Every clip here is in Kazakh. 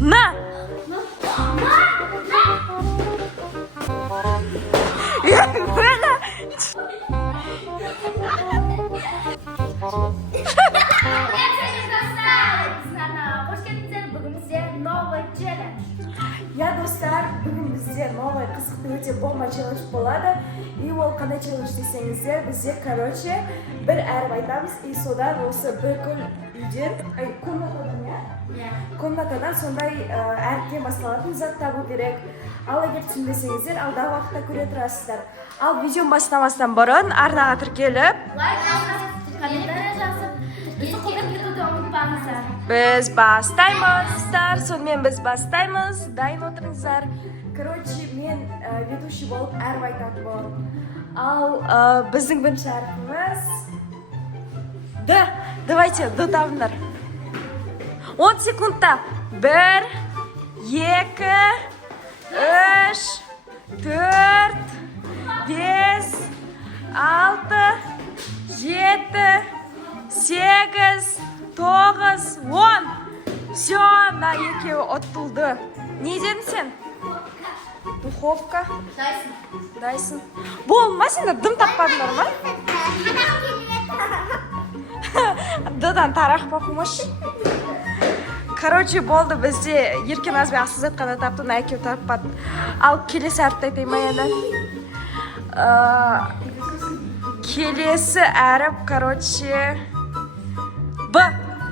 На! Я достар, бүгін бізде новый қызықты өте бомба челлендж болады. И ол қандай челлендж десеңіздер, бізде, короче, бір әріп айтамыз, и содан осы бүкіл үйден, комнатадан сондай әріптен басталатын зат табу керек. Ал егер түсінбесеңіздер, алдағы уақытта көре тұрасыздар. Ал видео бастамастан бұрын арнаға тіркеліп, комментарий жазып, бізді қолдап кетуді ұмытпаңыздар. біз бастаймыздар. Сонымен біз бастаймыз. Дайын отырыңыздар. Короче, мен ведущий болып әріп айтатын боламын. Ал біздің бірінші әріпіміз Д. Давайте, Д табыңдар. 10 секундта. 1, 2, 3, 4, 5, 6, 7, 8, 9, 10. Все, на екеуі ұтылды. Не дедің сен? Духовка. Дайсын. Болма, сендер дым таппадыңдар ма? Д-дан тарақ бақымаш. Короче, болды, бізде Еркен Азбек асыз айтқанда тапты, екеуі таппады. Ал келесі әріпті айтайын ма енді? Келесі әріп, короче, Б.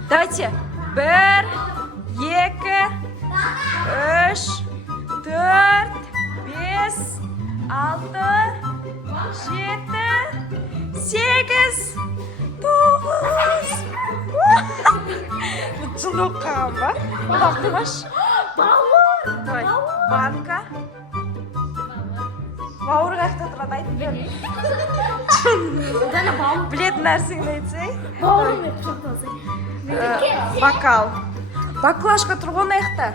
Давайте. 1, 2, 3, 4, 5, 6, 7, 8, 9. Бұтын оқыған ба? Бақымаш. Бауыр. Банка. Бауыр қақта тұрады айтып бер. Білетін нәрсеңді айтсай. Бауырым ет жоқталсай. Бокал. Баклашка тұрған аяқта.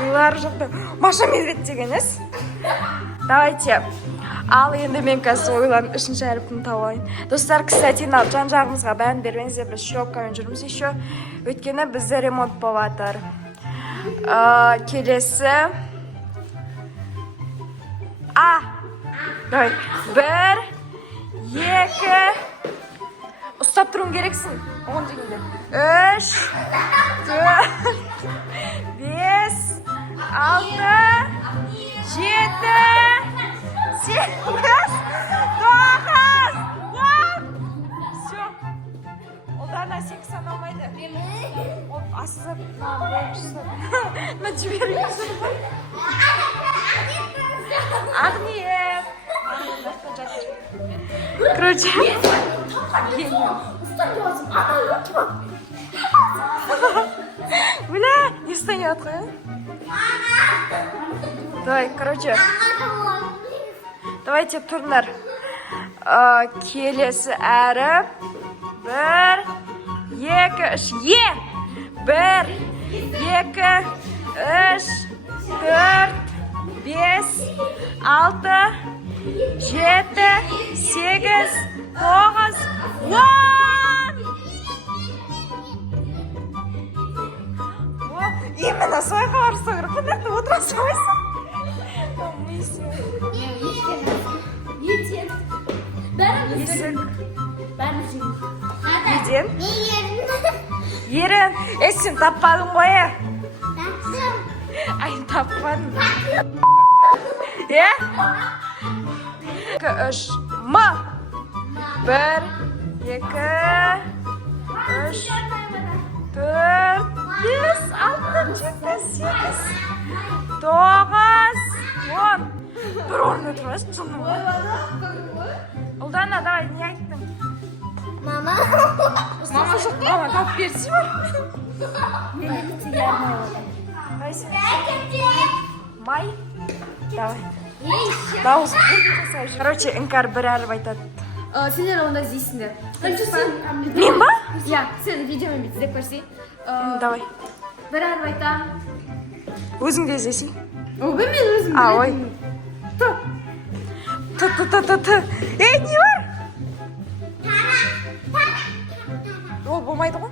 Олар жоқты. Маша медведь деген ес. Давайте. Ал енді мен қазір ойланып үшінші әріпін тауайын. Достар, кстати, жан-жағымызға бәрін бермеңіздер, біз широбкамен жүрміз еще. Өйткені бізде ремонт болатыр. Келесі. А. Давай. 1, 2. Ұстап тұруын керексің. 10 дегенде. 3, 4, 5, 6, 7, 8, 9, 10. Все. Олдарына 8 саналмайды. Ол асызып, на тебе Ағниет. Короче. Бля, не станет отқой. Давай, короче. Давайте тұрнар. Келесі әріп. 1, 2, 3. Е! 1, 2, 3, 4, 5, 6, 7, 8, 9, 10. Именно солай қаларсы керек. Қандақта отыра салайсың? Етен. Есік. Бәріміз Еден. Ерін. Сен таппадың ғой? Ай, таппадың. 2, 3. М. 1, 2, 3, 4, 5, 6, 7, 8, 9, 10. Бір орында тұрасың, шынын ғой. Ұлдана, давай, не айттың? Мама. Мама жоқ, мама тауып берсей бар. Мен тіге армайлады. Май. Давай. Дауыс бірге жасай. Короче, іңкар бір әріп айтады. Сендер онда іздейсіңдер. Мен ба? Иә, сен видеомен бітізек көрсей. Давай. Бір әріп айтам. Өзің де іздесей. Обе мен өзім А, ой. Т. Ей, не бар? Ол болмайды ғой?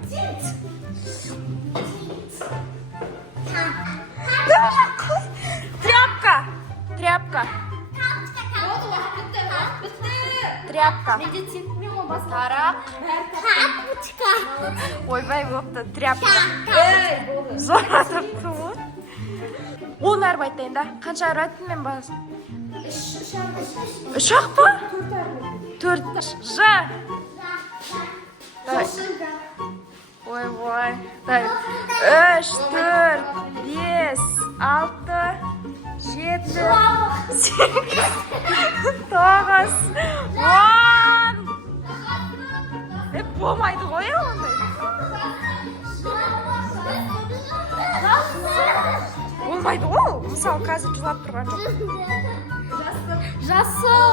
Менде тентімен ғой басқа. Тарақ. Тапочка. Ойбай болыпты, тряпка. Ей, болды. Зор атыпты ғой. 10 әріп айтайын да. Қанша әріп айттым мен басын? 3 ақ па? 4 Ж. Ой. 3, 4, 5, 6, 7, 8, 9, 10. Болмайды ғой ондай. Болмайды ғой. Мысалы, қазір жылап тұрған жоқ. Жасыл.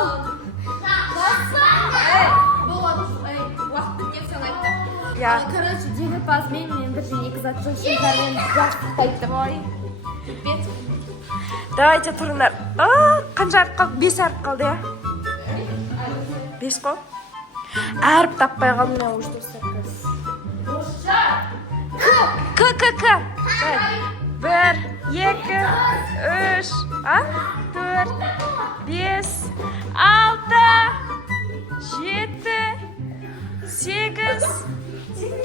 Ей, болады. Ей, уақыт біткен сен айтты. Я. Короче, жеңімпазмен мен бірден 2 зат жолшылармен уақыт айттым. Бет. Давайте тұрыңдар. Қанша әріп қалды? 5 әріп қалды, я? 5 қой? Әріп таппай қалдым мен уже. К. 1, 2, 3, 4, 5, 6, 7, 8,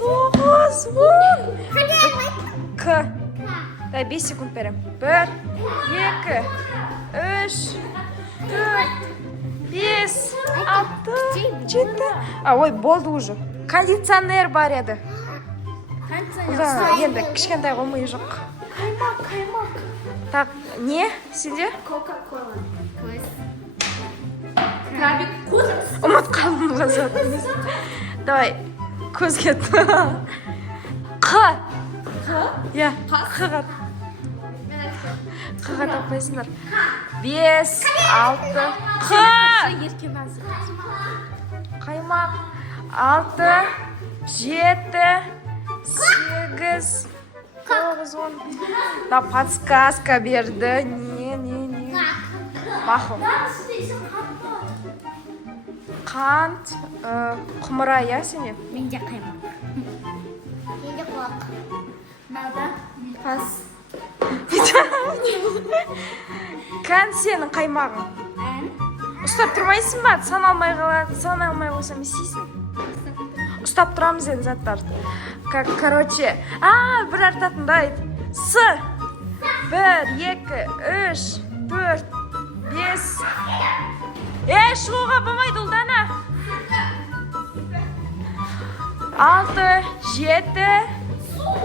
9, 10. К. Дай 5 секунд берем. 1, 2, 3, 4, 5, 6, 7. Ой, болды уже. Кондиционер бар еді. Енді кішкентай ғой миы жоқ. Қаймақ. Так, не? Сенде? Кока-кола. Крабик. Көз. Ұмыт қалдым ғазат. Давай, көзге Қ. Я, Қға. Қға таппайсыңдар. 5, 6, Қ. Қаймақ. 6, 7, 8, 9, 10. Да, подсказка берді. Не. Мақұл. Қант, құмыра, я сене? Менде қаймақ. Менде қуақ. Нада. Пас. Кән сенің қаймағың. Ұстап тұрмайсың ба? Саналмай қойсам істейсің. Ұстап тұрамыз енді заттарды. Короче, бір артатын да айт. С. 1, 2, 3, 4, 5. Шығуға болмайды ұлдана. 6, 7,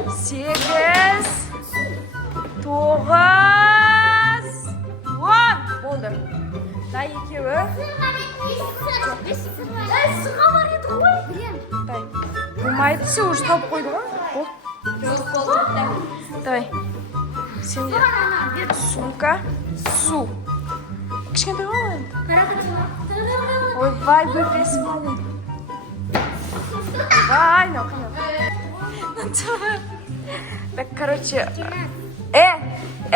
8, 9, 10. Болды. Да, екеуі. Суға бар еді ғой. Дай. Болмайды, сен уже тауып қойды ғой. Давай. Сенде сумка, су. Кішкентай ғой енді. Ойбай, бөпесі малын. Ойбай, науқана. Так, короче. 1, 2,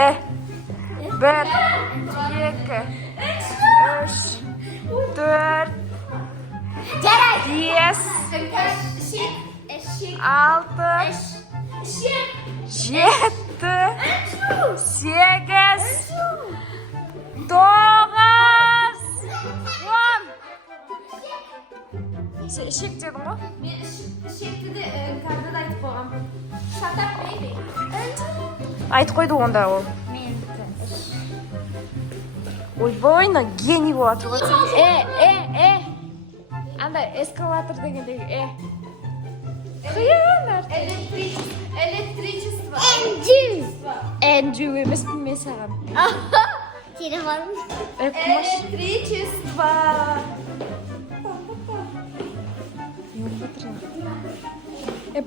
3, 4, 5, 6, 7, 8, 9, 10. Сен ішек дедің ғой? Мен ішекті де кәрді да айтып қойғам. Шатақ нейді? Айтып қойды онда ол. Ойбай, гений болады ғой. Андай эскалатор дегендегі қиын әрті. Электричество. Энджу емес пін мен саған. Телефон. Электричество.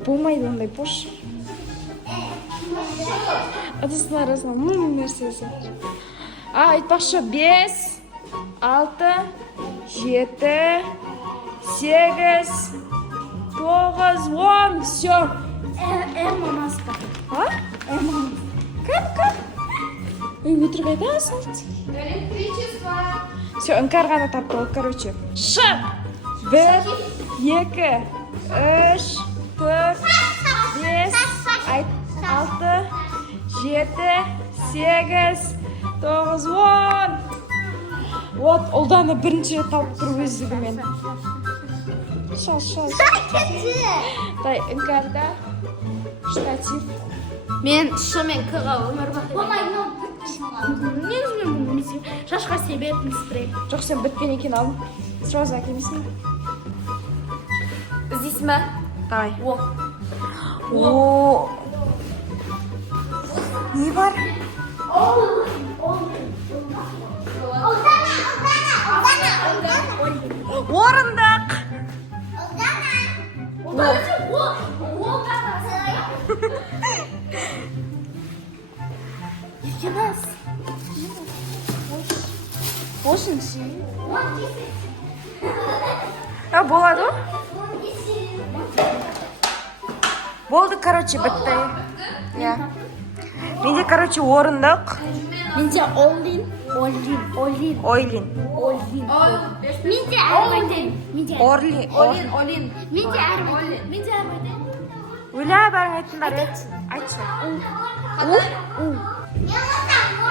Болмайды ондай бош. Адасын арасына нәрсесі. Айтпақшы 5, 6, 7, 8, 9, 10. Все. Мамаска. Кәп. Өтірік айтасың. Электричество. Все, іңкәр ғана тапты, короче. Ш. 1, 2, 3, 4, 5, 6, 7, 8, 9, 10. Вот, ұлданы бірінші рет тауып тұр өздігімен. Сейчас. Kötü. Дай, іңкәрді. Штатив. Мен шымен кыға өмір бақи. Мама, ну. Не өзімен шашқа себетін спрей. Жоқ, сен бітпен екен алдым. Сразу әкелмесін. Іздейсің бе? Давай. О. О. Не бар? Орындық. Еркеназ. Болсын. Болады ғой? Болды, короче, бітті. Иә. Менде, короче, орындық. Менде Олин. Ойлин. Mince Ermeden. Mince. Орли. Олин. Mince Ermeden. Менде әрмейді. Өлә бәрің айттың бар, айтшы.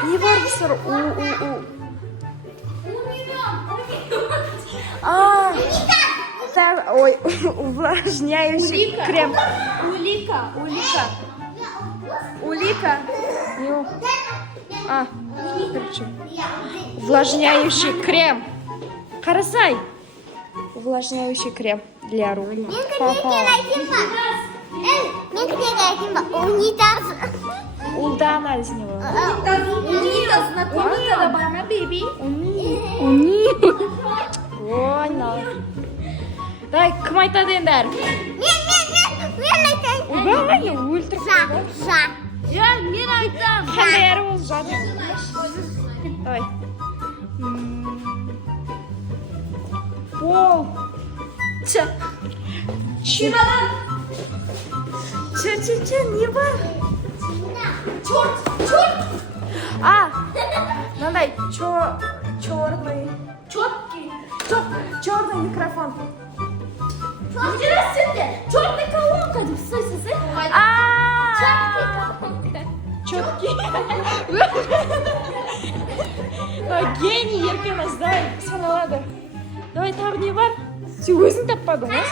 Не бар бұсыр? Ой, увлажняющий крем. Улика. Короче, увлажняющий крем. Қарасай. Увлажняющий крем для рук. Унитаз. Улдан из него. Унитаз на комната бар ма, беби? Ой, на. Дай, кім айтады ендер? Мен айтайын. Ойбай, өлтіріп. Жа. Я, мен айтам. Қандай әрі ол жады? Давай. Ол. Че, не бар? Черт. Мынандай черный. Четкий. Черный микрофон. Интересно, черный колонка деп сөйсіз, Четкий. Гений еркеміз, давай, саналады. Давай, тағы не бар? Сен өзің таппадың, ба?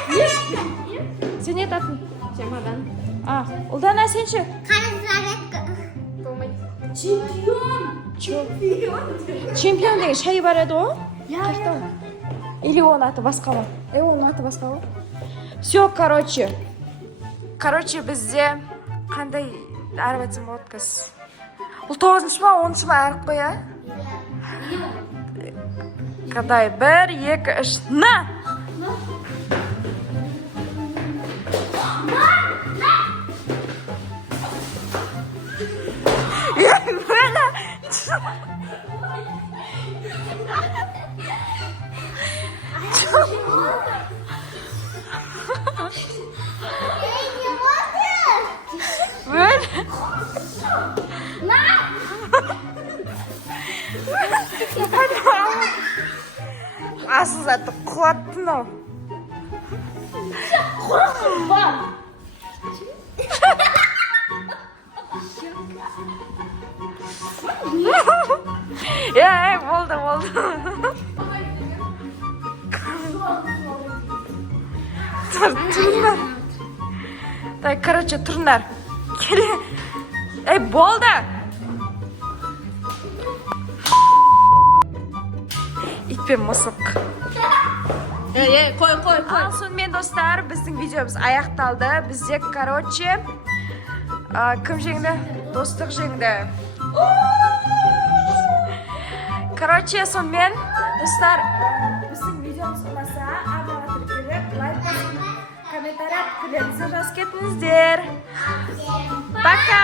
Сен не таттың? Чемодан. Ұлдана сен ше? Чемпион деген шай бар еді ғой? Или оның аты басқа ма? Оның аты басқа ғой? Все, короче, бізде қандай әріп айтсам өткіз. Бұл 9-шы ма, 10-шы ма әріп қой, ә? Қандай? 1, 2, 3, на! Асыл заты қуаттың ау. Болды. Тұрыңдар. Так, короче, тұрыңдар. Болды. Итпен мысық. Қой. Ал сонымен достар, біздің видеомыз аяқталды. Бізде, короче, кім жеңді? Достық жеңді. Короче, сонымен, достар, біздің видеомыз ұнаса, абонға тіркеліп, лайк басып, комментария пікірлеріңізді жазып кетіңіздер. Пока!